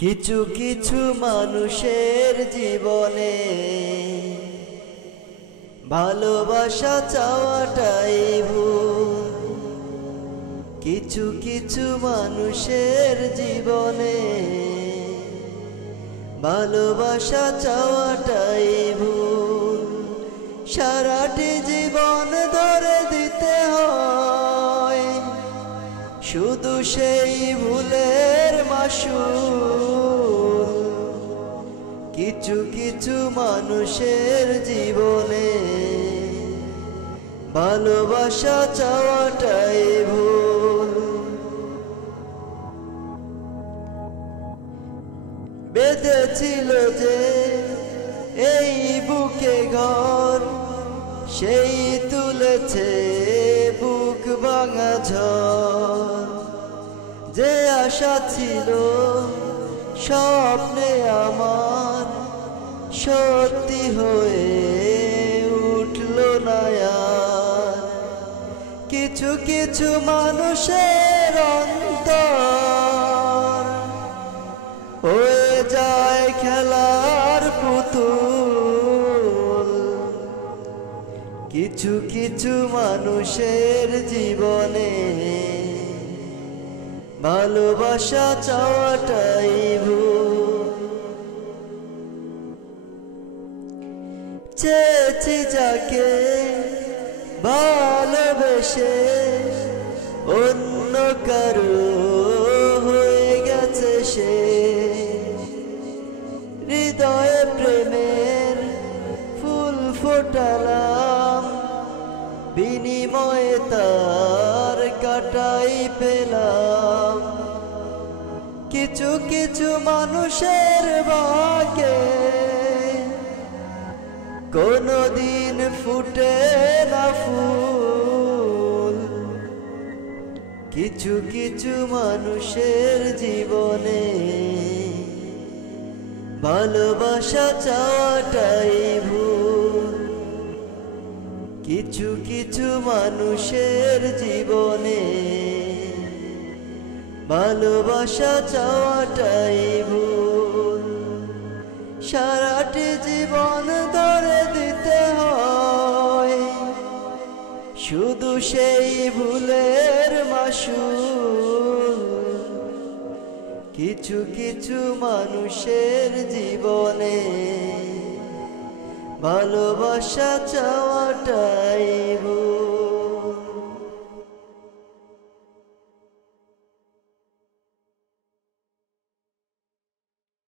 কিছু কিছু মানুষের জীবনে ভালোবাসা চাওয়াটাই ভুল। কিছু কিছু মানুষের জীবনে ভালোবাসা চাওয়াটাই ভুল। সারাটি জীবন ধরে দিতে হয় শুধু সেই ভুলের মাসুল। কিছু কিছু মানুষের জীবনে ভালোবাসা চাওয়াটাই ভুল। বেঁধেছিল যে এই বুকে ঘর, সেই তুলেছে বুক ভাঙা ঝড়। যে আশা ছিল স্বপ্নে আমার, সত্যি হয়ে উঠল না আর। কিছু কিছু মানুষের অন্তর হয়ে যায় খেলার পুতুল। কিছু কিছু মানুষের জীবনে ভালোবাসা চাওয়াটাই ভুল। চেয়েছি যাকে ভালোবেসে অন্য কারো হয়ে গেছে সে। হৃদয়ে প্রেমের ফুল ফোটালাম, বিনিময়ে তার কাটাই পেলাম। কিছু কিছু মানুষের ভাগ্যে কোনদিন ফুটে না ফুল। কিছু কিছু মানুষের জীবনে ভালোবাসা চাওয়াটাই ভুল। কিছু কিছু মানুষের জীবনে ভালোবাসা চাওয়াটাই ভুল। সারাটি জীবন ধরে দিতে হয় শুধু সেই ভুলের মাসুল। কিছু কিছু মানুষের জীবনে ভালোবাসা চাওয়াটাই ভুল।